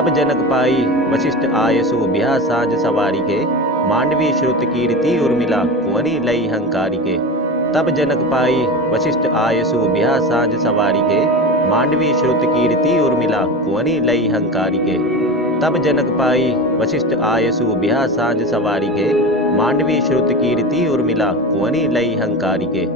तब जनक पाई वशिष्ठ आय सो बिहा साज सवारी के। मांडवी श्रुत कीर्ति उर्मिला कुंवरी लई हंकारी के। तब जनक पाई वशिष्ठ आय सो बिहा साज सवारी के। मांडवी श्रुत कीर्ति उर्मिला कुंवरी लई हंकारी के। तब जनक पाई वशिष्ठ आय सो बिहा साज सवारी के। मांडवी श्रुत कीर्ति उर्मिला कुंवरी लई हंकारी के।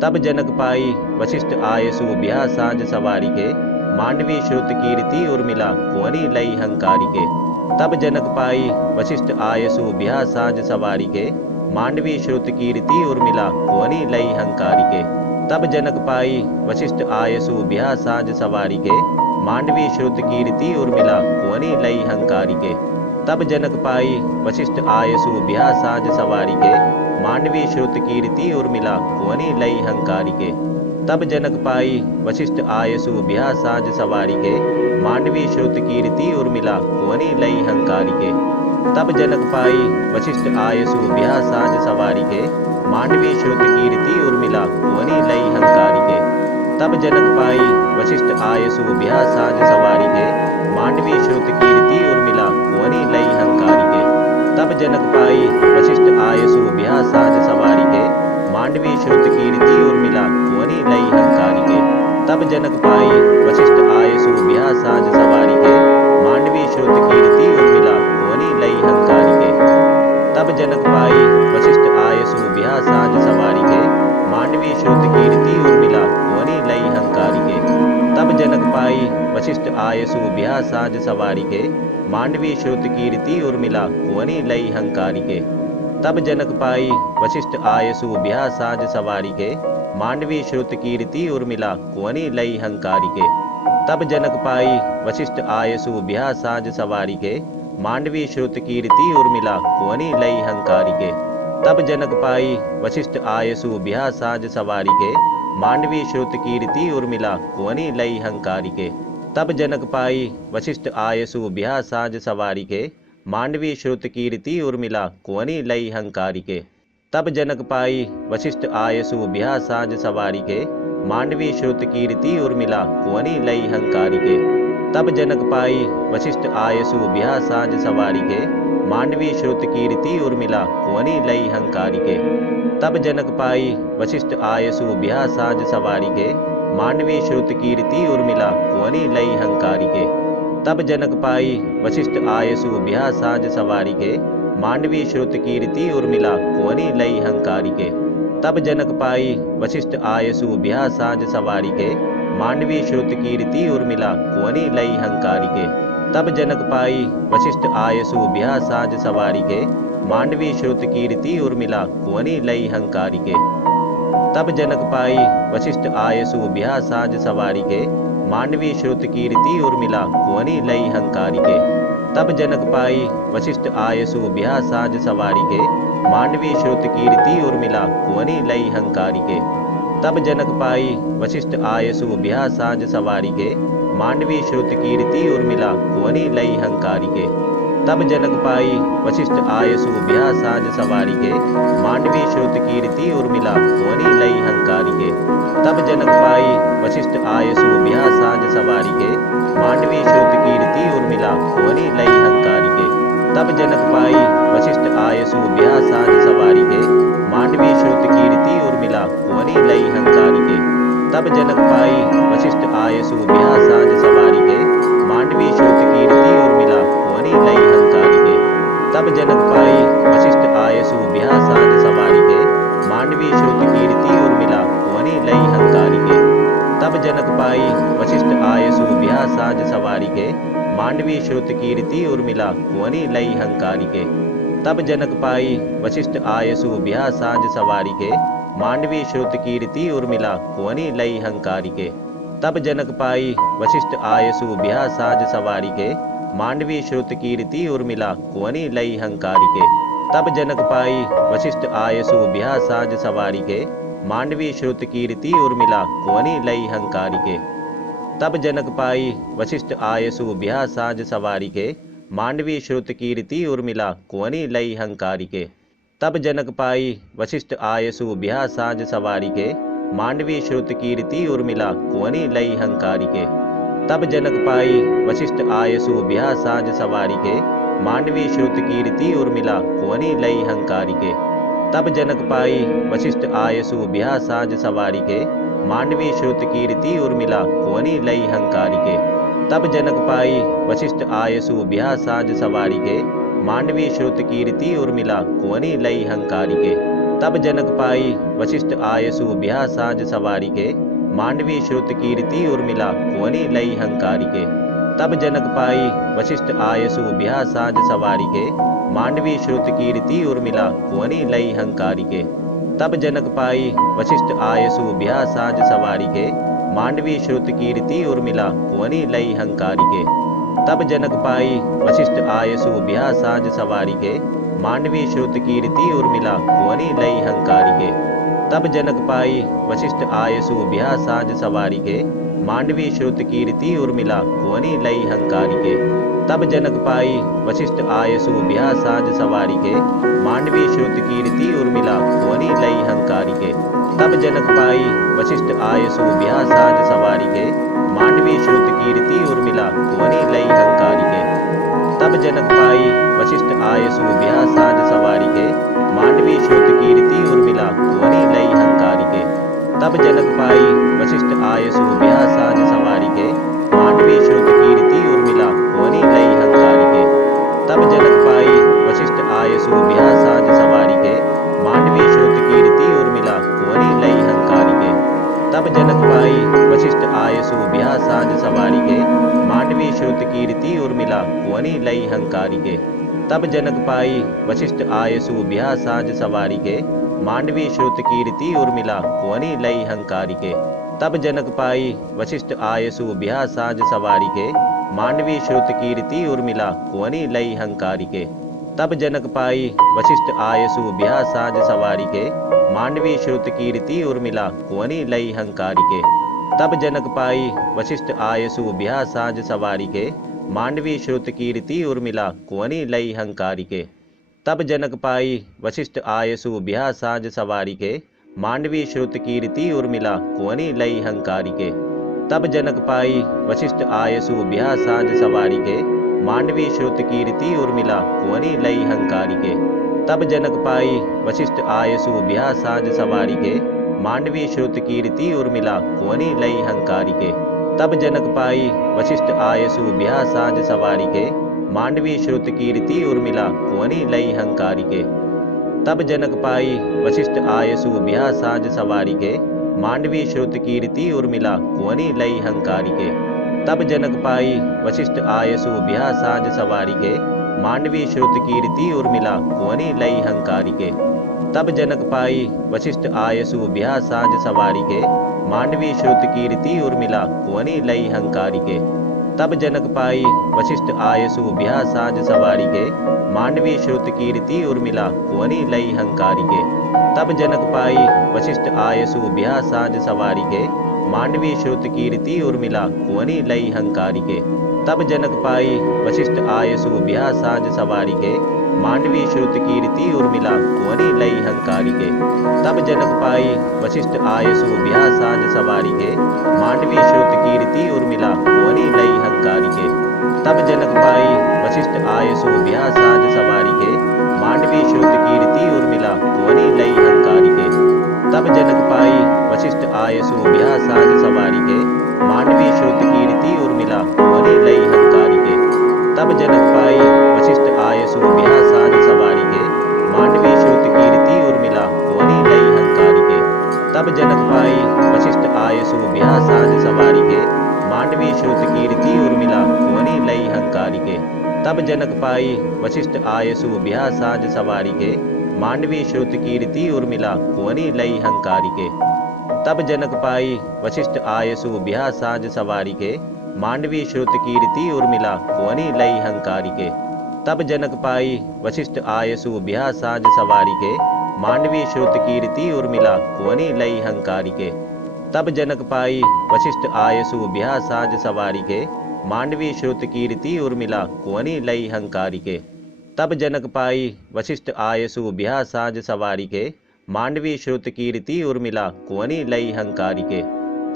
तब जनक पाई वशिष्ठ आय सो बिहा साज सवारी के। मांडवी श्रुत कीर्ति उर्मिला कुंवरी लई हंकारी के। तब जनक पाई वशिष्ठ आय सो बिहा साज सवारी के। मांडवी श्रुत कीर्ति उर्मिला कुंवरी लई हंकारी के। तब जनक पाई वशिष्ठ आय सो बिहा साज सवारी के। मांडवी श्रुत कीर्ति उर्मिला कुंवरी लई हंकारी के। तब जनक पाई वशिष्ठ आय सो बिहा साज सवारी के। मांडवी श्रुत कीर्ति उर्मिला कुंवरी लई हंकारी के। तब जनक पाई वशिष्ठ आय सो बिहा साज सवारी के। मांडवी श्रुत कीर्ति उर्मिला कुंवरी लई हंकारी के। तब जनक पाई वशिष्ठ आय सो बिहा साज सवारी के। मांडवी श्रुत कीर्ति उर्मिला कुंवरी लई हंकारी के। तब जनक पाई वशिष्ठ आय सो बिहा साज सवारी के। मांडवी श्रुत कीर्ति उर्मिला कुंवरी लई हंकारी के। तब जनक पाई वशिष्ठ आय सो बिहा साज सवारी के। मांडवी श्रुत कीर्ति उर्मिला कुंवरी लई हंकारी के। तब जनक पाई वशिष्ठ आय सो बिहा साज सवारी के। मांडवी श्रुत कीर्ति उर्मिला कुंवरी लई हंकारी के। तब जनक पाई वशिष्ठ आय सो बिहा साज सवारी के। मांडवी श्रुत कीर्ति उर्मिला कुंवरी लई हंकारी के। तब जनक पाई वशिष्ठ आय सो बिहा साज सवारी के। मांडवी श्रुत कीर्ति उर्मिला कुंवरी लई हंकारी के। तब जनक पाई वशिष्ठ आय सो बिहा साज सवारी के। मांडवी श्रुत कीर्ति उर्मिला कुंवरी लई हंकारी के। तब जनक पाई वशिष्ठ आय सो बिहा साज सवारी के। मांडवी श्रुत कीर्ति उर्मिला कुंवरी लई हंकारी के। तब जनक पाई वशिष्ठ आय सो बिहा साज सवारी के। मांडवी श्रुत कीर्ति उर्मिला कुंवरी लई हंकारी के। तब जनक पाई वशिष्ठ आय सो बिहा साज सवारी के। मांडवी श्रुत कीर्ति उर्मिला कुंवरी लई हंकारी के। तब जनक पाई वशिष्ठ आय सो बिहा साज सवारी के। मांडवी श्रुत कीर्ति उर्मिला कुंवरी लई हंकारी के। तब जनक पाई वशिष्ठ आय सो बिहा साज सवारी के। मांडवी श्रुत कीर्ति उर्मिला कुंवरी लई हंकारी के। तब जनक पाई वशिष्ठ आय सो बिहा साज सवारी के। मांडवी श्रुत कीर्ति उर्मिला कुंवरी लई हंकारी के। तब जनक पाई वशिष्ठ आय सो बिहा साज सवारी के। मांडवी श्रुत कीर्ति उर्मिला कुंवरी लई हंकारी के। तब जनक पाई वशिष्ठ आय सो बिहा साज सवारी के। मांडवी श्रुत कीर्ति उर्मिला कुंवरी लई हंकारी के। तब जनक पाई वशिष्ठ आय सो बिहा साज सवारी के। मांडवी श्रुत कीर्ति उर्मिला कुंवरी लई हंकारी के। तब जनक पाई वशिष्ठ आय सो बिहा साज सवारी के। मांडवी श्रुत कीर्ति उर्मिला कुंवरी लई हंकारी के। तब जनक पाई वशिष्ठ आय सो बिहा साज सवारी के। मांडवी श्रुत कीर्ति उर्मिला कुंवरी लई हंकारी के। तब जनक पाई वशिष्ठ आय सो बिहा साज सवारी के। मांडवी श्रुत कीर्ति उर्मिला कुंवरी लई हंकारी के। तब जनक पाई वशिष्ठ आय सो बिहा साज सवारी के। मांडवी श्रुत कीर्ति उर्मिला कुंवरी लई हंकारी के। तब जनक पाई वशिष्ठ आय सो बिहा साज सवारी के। मांडवी श्रुत कीर्ति उर्मिला कुंवरी लई हंकारी के। तब जनक पाई वशिष्ठ आय सो बिहा साज सवारी के। मांडवी श्रुत कीर्ति उर्मिला कुंवरी लई हंकारी के। तब जनक पाई वशिष्ठ आय सो बिहा साज सवारी के। मांडवी श्रुत कीर्ति उर्मिला कुंवरी लई हंकारी के। तब जनक पाई वशिष्ठ आय सो बिहा साज सवारी के। मांडवी श्रुत कीर्ति उर्मिला कुंवरी लई हंकारी के। तब जनक पाई वशिष्ठ आय सो बिहा साज सवारी के। मांडवी श्रुत कीर्ति उर्मिला कुंवरी लई हंकारी के। तब जनक पाई वशिष्ठ आय सो बिहा साज सवारी के। मांडवी श्रुत कीर्ति उर्मिला कुंवरी लई हंकारी के। तब जनक पाई वशिष्ठ आय सो बिहा साज सवारी के। मांडवी श्रुत कीर्ति उर्मिला कुंवरी लई हंकारी के। तब जनक पाई वशिष्ठ आय सो बिहा साज सवारी के। मांडवी श्रुत कीर्ति उर्मिला कुंवरी लई हंकारी के। तब जनक पाई वशिष्ठ आय सो बिहा साज सवारी के। मांडवी श्रुत कीर्ति उर्मिला कुंवरी लई हंकारी के। तब जनक पाई वशिष्ठ आय सो बिहा साज सवारी के। मांडवी श्रुत कीर्ति उर्मिला कुंवरी लई हंकारी के। तब जनक पाई वशिष्ठ आयसु बिहा साज सवारी के, मांडवी श्रुत कीर्ति उर्मिला कुंवरी लई हंकारी के। तब जनक पाई वशिष्ठ आयसु बिहा साज सवारी के, मांडवी श्रुत कीर्ति उर्मिला कुंवरी लई हंकारी के। तब जनक पाई वशिष्ठ आयसु बिहा साज सवारी के, मांडवी श्रुत कीर्ति उर्मिला कुंवरी लई हंकारी के। तब जनक पाई वशिष्ठ आयसु बिहा साज सवारी के, मांडवी श्रुत कीर्ति उर्मिला कुंवरी लई हंकारी के। तब जनक पाई वशिष्ठ आयसु बिहा साज सवारी के, मांडवी श्रुत कीर्ति उर्मिला कुंवरी लई हंकारी के। तब जनक पाई वशिष्ठ आयसु बिहा साज सवारी के, मांडवी श्रुत कीर्ति उर्मिला कुंवरी लई हंकारी के। तब जनक पाई वशिष्ठ आयसु बिहा साज सवारी के, मांडवी श्रुत कीर्ति उर्मिला कुंवरी लई हंकारी के। तब जनक पाई वशिष्ठ आयसु बिहा साज सवारी के, मांडवी श्रुत कीर्ति उर्मिला कुंवरी लई हंकारी के। तब जनक पाई वशिष्ठ आयसु बिहा साज सवारी के, मांडवी श्रुत कीर्ति उर्मिला कुंवरी लई हंकारी के। तब जनक पाई वशिष्ठ आयसु बिहा साज सवारी के, मांडवी श्रुत कीर्ति उर्मिला कुंवरी लई हंकारी के। तब जनक पाई वशिष्ठ आयसु बिहा साज सवारी के, मांडवी श्रुत कीर्ति उर्मिला कुंवरी लई हंकारी के। तब जनक पाई वशिष्ठ आयसु बिहा साज सवारी के, मांडवी श्रुत कीर्ति उर्मिला कुंवरी लई हंकारी के। तब जनक पाई वशिष्ठ आयसु बिहा साज सवारी के, मांडवी श्रुत कीर्ति उर्मिला कुंवरी लई हंकारी के। तब जनक पाई वशिष्ठ आयसु बिहा साज सवारी के, मांडवी श्रुत कीर्ति उर्मिला कुंवरी लई हंकारी के। तब जनक पाई वशिष्ठ आयसु बिहा साज सवारी के, मांडवी श्रुत कीर्ति उर्मिला कुंवरी लई हंकारी के। तब जनक पाई वशिष्ठ आयसु बिहा साज सवारी के, मांडवी श्रुत कीर्ति उर्मिला कुंवरी लई हंकारी के। तब जनक पाई वशिष्ठ आयसु बिहा साज सवारी के, मांडवी श्रुत कीर्ति उर्मिला कुंवरी लई हंकारी के। तब जनक पाई वशिष्ठ आयसु बिहा साज सवारी के, मांडवी श्रुत कीर्ति उर्मिला कुंवरी लई हंकारी के। तब जनक पाई वशिष्ठ आयसु बिहा साज सवारी के, मांडवी श्रुत कीर्ति उर्मिला कुंवरी लई हंकारी के। तब जनक पाई वशिष्ठ आयसु बिहा साज सवारी के, मांडवी श्रुत कीर्ति उर्मिला कुंवरी लई हंकारी के। तब जनक पाई वशिष्ठ आयसु बिहा साज सवारी के, मांडवी श्रुत कीर्ति उर्मिला कुंवरी लई हंकारी के। तब जनक पाई वशिष्ठ आयसु बिहा साज सवारी के, मांडवी श्रुत कीर्ति उर्मिला कुंवरी लई हंकारी के। तब जनक पाई वशिष्ठ आयसु बिहा साज सवारी के, मांडवी श्रुत कीर्ति उर्मिला कुंवरी लई हंकारी के। तब जनक पाई वशिष्ठ आयसु बिहा साज सवारी के, मांडवी श्रुत कीर्ति उर्मिला कुंवरी लई हंकारी के। तब जनक पाई वशिष्ठ आयसु बिहा साज सवारी के, मांडवी श्रुत कीर्ति उर्मिला कुंवरी लई हंकारी के। तब जनक पाई वशिष्ठ आयसु बिहा साज सवारी के, मांडवी श्रुत कीर्ति उर्मिला कुंवरी लई हंकारी के। तब जनक पाई वशिष्ठ आयसु बिहा साज सवारी के, मांडवी श्रुत कीर्ति उर्मिला कुंवरी लई हंकारी के। तब जनक पाई वशिष्ठ आयसु बिहा साज सवारी के, मांडवी श्रुत कीर्ति उर्मिला कुंवरी लई हंकारी के। तब जनक पाई वशिष्ठ आयसु बिहा साज सवारी के, मांडवी श्रुत कीर्ति उर्मिला कुंवरी लई हंकारी के। तब जनक पाई वशिष्ठ आयसु बिहा साज सवारी के, मांडवी श्रुत कीर्ति उर्मिला कुंवरी लई हंकारी के। तब जनक पाई वशिष्ठ आयसु बिहा साज सवारी के, मांडवी श्रुत कीर्ति उर्मिला कुंवरी लई हंकारी के। तब जनक पाई वशिष्ठ आयसु बिहा साज सवारी के, मांडवी श्रुत कीर्ति उर्मिला कुंवरी लई हंकारी के। तब जनक पाई वशिष्ठ आयसु बिहा साज सवारी के, मांडवी श्रुत कीर्ति उर्मिला कुंवरी लई हंकारी के। तब जनक पाई वशिष्ठ आयसु बिहा साज सवारी के, मांडवी श्रुत कीर्ति उर्मिला कुंवरी लई हंकारी के। तब जनक पाई वशिष्ठ आयसु बिहा साज सवारी के, मांडवी श्रुत कीर्ति उर्मिला कुंवरी लई हंकारी के। तब जनक पाई वशिष्ठ आयसु बिहा साज सवारी के, मांडवी श्रुत कीर्ति उर्मिला कुंवरी लई हंकारी के। तब जनक पाई वशिष्ठ आयसु बिहा साज सवारी के, मांडवी श्रुत कीर्ति उर्मिला कुंवरी लई हंकारी के। तब जनक पाई वशिष्ठ आयसु बिहा साज सवारी के, मांडवी श्रुत कीर्ति उर्मिला कुंवरी लई हंकारी के।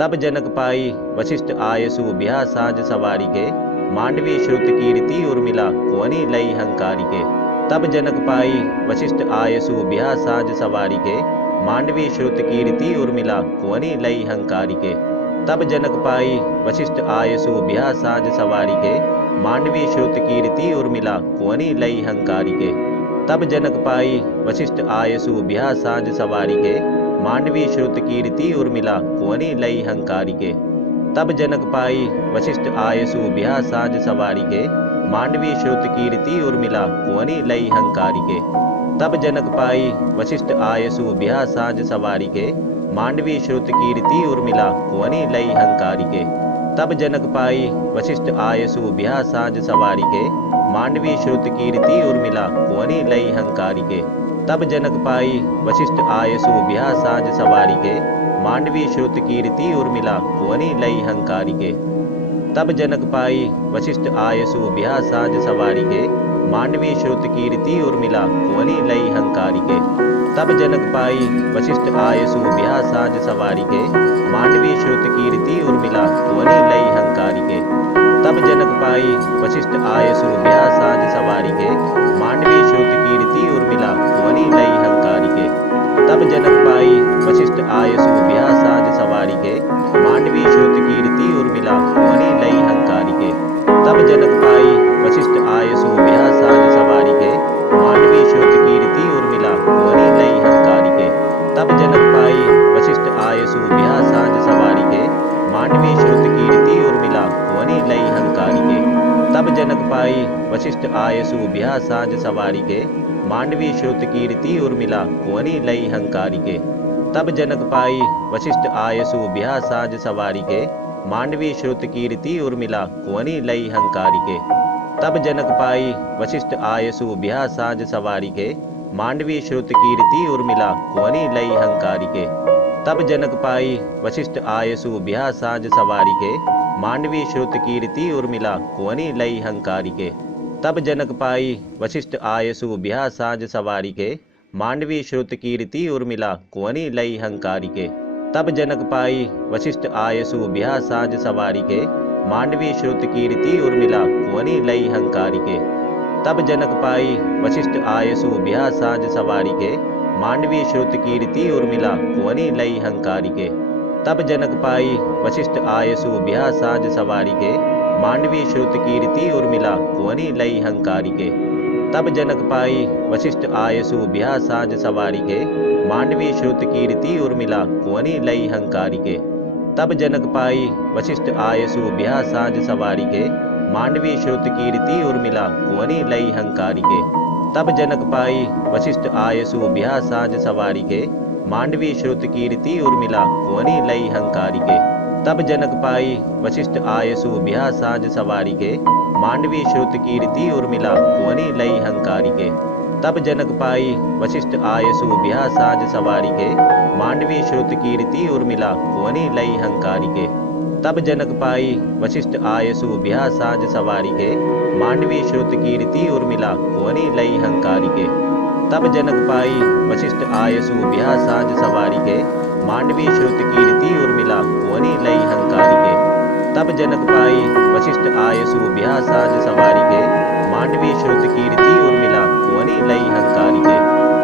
तब जनक पाई वशिष्ठ आय सुबिहा साँझ सवारी के, मांडवी श्रुत कीर्ति उर्मिला कुंवरी लई हंकारी के। तब जनक पाई वशिष्ठ आय सुबिहा साँझ सवारी के, मांडवी श्रुत कीर्ति उर्मिला कुंवरी लई हंकारी के। तब जनक पाई वशिष्ठ आय सुबिहा साँझ सवारी के, मांडवी श्रुत कीर्ति उर्मिला कुंवरी लई हंकारी के। तब जनक पाई वशिष्ठ आय सुबिहा साँझ सवारी के, मांडवी श्रुत कीर्ति उर्मिला कुंवरी लई हंकारी के। तब जनक पाई वशिष्ठ आय सुबिहा साँझ सवारी के, मांडवी श्रुत कीर्ति उर्मिला कुंवरी लई हंकारी के। तब जनक पाई वशिष्ठ आय सुबिहा साँझ सवारी के, मांडवी श्रुत कीर्ति उर्मिला कुंवरी लई हंकारी के। तब जनक पाई वशिष्ठ आय सुबिहा साँझ सवारी के, मांडवी श्रुत कीर्ति उर्मिला कुंवरी लई हंकारी के। तब जनक पाई वशिष्ठ आय सुबिहा साँझ सवारी के, मांडवी श्रुत कीर्ति उर्मिला कुंवरी लई हंकारी के। तब जनक पाई वशिष्ठ आय सुबिहा साँझ सवारी के, मांडवी श्रुत कीर्ति उर्मिला कुंवरी लई हंकारी के। तब जनक पाई वशिष्ठ आय सुबिहा साँझ सवारी के, मांडवी श्रुत कीर्ति उर्मिला कुंवरी लई हंकारी के। तब जनक पाई वशिष्ठ आय सुबिहा साँझ सवारी के, मांडवी श्रुत कीर्ति उर्मिला कुंवरी लई हंकारी के। तब जनक पाई वशिष्ठ आय सुबिहा साँझ सवारी के, मांडवी श्रुत कीर्ति उर्मिला कुंवरी लई हंकारी के। तब जनक पाई वशिष्ठ आय सुबिहा साँझ सवारी के, मांडवी श्रुत कीर्ति उर्मिला कुंवरी लई हंकारी के। तब जनक पाई वशिष्ठ आय सुबिहा साँझ सवारी के, मांडवी श्रुत कीर्ति उर्मिला कुंवरी लई हंकारी के। तब जनक पाई वशिष्ठ आय सुबिहा साँझ सवारी के, मांडवी श्रुत कीर्ति उर्मिला कुंवरी लई हंकारी के। तब जनक पाई वशिष्ठ आय सुबिहा साँझ सवारी के, मांडवी श्रुत कीर्ति उर्मिला कुंवरी लई हंकारी के। तब जनक पाई वशिष्ठ आय सुबिहा साँझ सवारी के, मांडवी श्रुत कीर्ति उर्मिला कुंवरी लई हंकारी के। तब जनक पाई वशिष्ठ आय सुबिहा साँझ सवारी के, मांडवी श्रुत कीर्ति उर्मिला कुंवरी लई हंकारी के। तब जनक पाई वशिष्ठ आय सुबिहा साँझ सवारी के, मांडवी श्रुत कीर्ति उर्मिला कुंवरी लई हंकारी के। तब जनक पाई वशिष्ठ आय सुबिहा साँझ सवारी के, मांडवी श्रुत कीर्ति उर्मिला कुंवरी लई हंकारी के। तब जनक पाई वशिष्ठ आय सुबिहा साँझ सवारी के, मांडवी श्रुत कीर्ति उर्मिला कुंवरी लई हंकारी के। तब जनक पाई वशिष्ठ आय सुबिहा साँझ सवारी के, मांडवी श्रुत कीर्ति उर्मिला कुंवरी लई हंकारी के। तब जनक पाई वशिष्ठ आय सुबिहा साँझ सवारी के, मांडवी श्रुत कीर्ति उर्मिला कुंवरी लई हंकारी के। तब जनक पाई वशिष्ठ आय सुबिहा साँझ सवारी के, मांडवी श्रुत कीर्ति उर्मिला कुंवरी लई हंकारी के। तब जनक पाई वशिष्ठ आय सुबिहा साँझ सवारी के, मांडवी श्रुत कीर्ति उर्मिला कुंवरी लई हंकारी के। तब जनक पाई वशिष्ठ आय सुबिहा साँझ सवारी के, मांडवी श्रुत कीर्ति उर्मिला कुंवरी लई हंकारी के। तब जनक पाई वशिष्ठ आय सुबिहा साँझ सवारी के, मांडवी श्रुत कीर्ति उर्मिला कुंवरी लई हंकारी के। तब जनक पाई वशिष्ठ आय सुबिहा साँझ सवारी के, मांडवी श्रुत कीर्ति उर्मिला कुंवरी लई हंकारी के। तब जनक पाई वशिष्ठ आय सुबिहा साँझ सवारी के, मांडवी श्रुत कीर्ति उर्मिला कुंवरी लई हंकारी के। तब जनक पाई वशिष्ठ आय सुबिहा साँझ सवारी के, मांडवी श्रुत कीर्ति उर्मिला कुंवरी लई हंकारी के।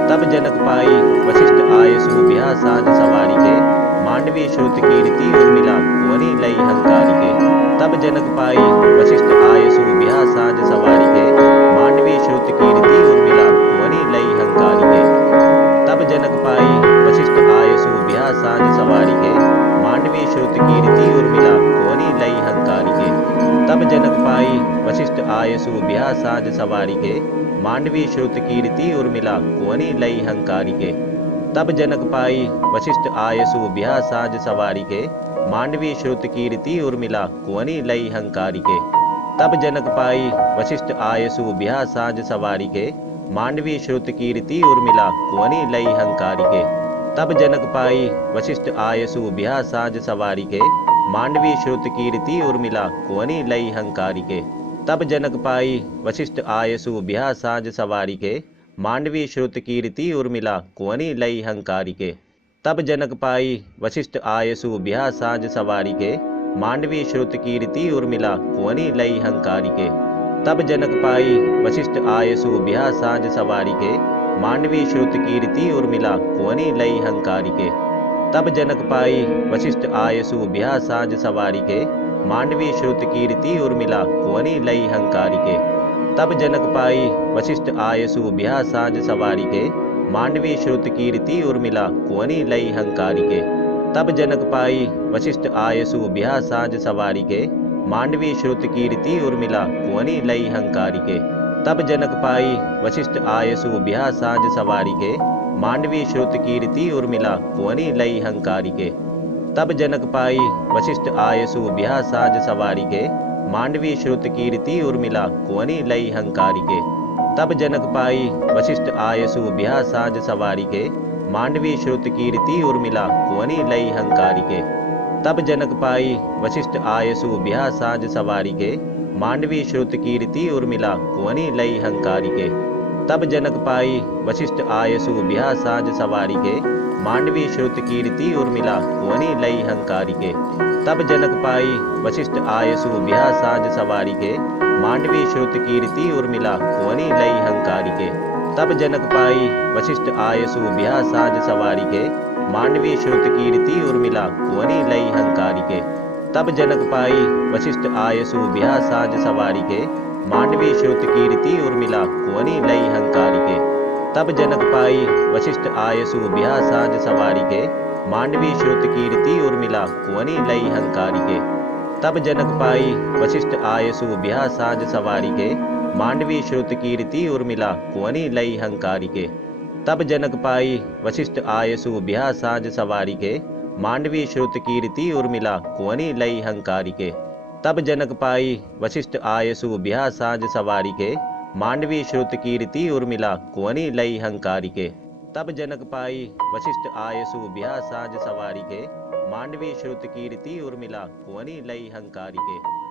तब जनक पाई वशिष्ठ आय सुबिहा साँझ सवारी के, मांडवी श्रुत कीर्ति उर्मिला कुंवरी लई हंकारी के। तब जनक पाई वशिष्ठ आय सुबिहा साँझ सवारी के, मांडवी श्रुत कीर्ति उर्मिला कुंवरी लई हंकारी के। तब जनक पाई वशिष्ठ आय सुबिहा साँझ सवारी के, मांडवी श्रुत कीर्ति उर्मिला कुंवरी लई हंकारी के। तब जनक पाई वशिष्ठ आय सुबिहा साँझ सवारी के, मांडवी श्रुत कीर्ति उर्मिला कुंवरी लई हंकारी के। तब जनक पाई वशिष्ठ आय सुबिहा साँझ सवारी के, मांडवी श्रुत कीर्ति उर्मिला कुंवरी लई हंकारी के। तब जनक पाई वशिष्ठ आय सुबिहा साँझ सवारी के, मांडवी श्रुत कीर्ति उर्मिला कुंवरी लई हंकारी के। तब जनक पाई वशिष्ठ आय सुबिहा साँझ सवारी के, मांडवी श्रुत कीर्ति उर्मिला कुंवरी लई हंकारी के। तब जनक पाई वशिष्ठ आय सुबिहा साँझ सवारी के, मांडवी श्रुत कीर्ति उर्मिला कुंवरी लई हंकारी के। तब जनक पाई वशिष्ठ आय सुबिहा साँझ सवारी के, मांडवी श्रुत कीर्ति उर्मिला कुंवरी लई हंकारी के। तब जनक पाई वशिष्ठ आय सुबिहा साँझ सवारी के, मांडवी श्रुत कीर्ति उर्मिला कुंवरी लई हंकारी के। तब जनक पाई वशिष्ठ आय सुबिहा साँझ सवारी के, मांडवी श्रुत कीर्ति उर्मिला कुंवरी लई हंकारी के। तब जनक पाई वशिष्ठ आय सुबिहा साँझ सवारी के, मांडवी श्रुत कीर्ति उर्मिला कुंवरी लई हंकारी के। तब जनक पाई वशिष्ठ आय सुबिहा साँझ सवारी के, मांडवी श्रुत कीर्ति उर्मिला कुंवरी लई हंकारी के। तब जनक पाई वशिष्ठ आय सुबिहा साँझ सवारी के, मांडवी श्रुत कीर्ति उर्मिला कुंवरी लई हंकारी के। तब जनक पाई वशिष्ठ आय सुबिहा साँझ सवारी के, मांडवी श्रुत कीर्ति उर्मिला कुंवरी लई हंकारी के। तब जनक पाई वशिष्ठ आय सुबिहा साँझ सवारी के, मांडवी श्रुत कीर्ति उर्मिला कुंवरी लई हंकारी के। तब जनक पाई वशिष्ठ आय सुबिहा साँझ सवारी के, मांडवी श्रुत कीर्ति उर्मिला कुंवरी लई हंकारी के। तब जनक पाई वशिष्ठ आय सुबिहा साँझ सवारी के, मांडवी श्रुत कीर्ति उर्मिला कुंवरी लई हंकारी के। तब जनक पाई वशिष्ठ आय सुबिहा साँझ सवारी के, मांडवी श्रुत कीर्ति उर्मिला कुंवरी लई हंकारी के। तब जनक पाई वशिष्ठ आय सुबिहा साँझ सवारी के, मांडवी श्रुत कीर्ति उर्मिला कुंवरी लई हंकारी के। तब जनक पाई वशिष्ठ आय सुबिहा साँझ सवारी के, मांडवी श्रुत कीर्ति उर्मिला कुंवरी लई हंकारी के। तब जनक पाई वशिष्ठ आय सुबिहा साँझ सवारी के, मांडवी श्रुत कीर्ति उर्मिला कुंवरी लई हंकारी के। तब जनक पाई वशिष्ठ आय सुबिहा साँझ सवारी के, मांडवी श्रुत कीर्ति उर्मिला कुंवरी लई हंकारी के। तब जनक पाई वशिष्ठ आय सुबिहा साँझ सवारी के, मांडवी श्रुत कीर्ति उर्मिला कुंवरी लई हंकारी के। तब जनक पाई वशिष्ठ आय सुबिहा साँझ सवारी के, मांडवी श्रुत कीर्ति उर्मिला कुंवरी लई हंकारी के। तब जनक पाई वशिष्ठ आय सुबिहा साँझ सवारी के, मांडवी श्रुत कीर्ति उर्मिला कुंवरी लई हंकारी के।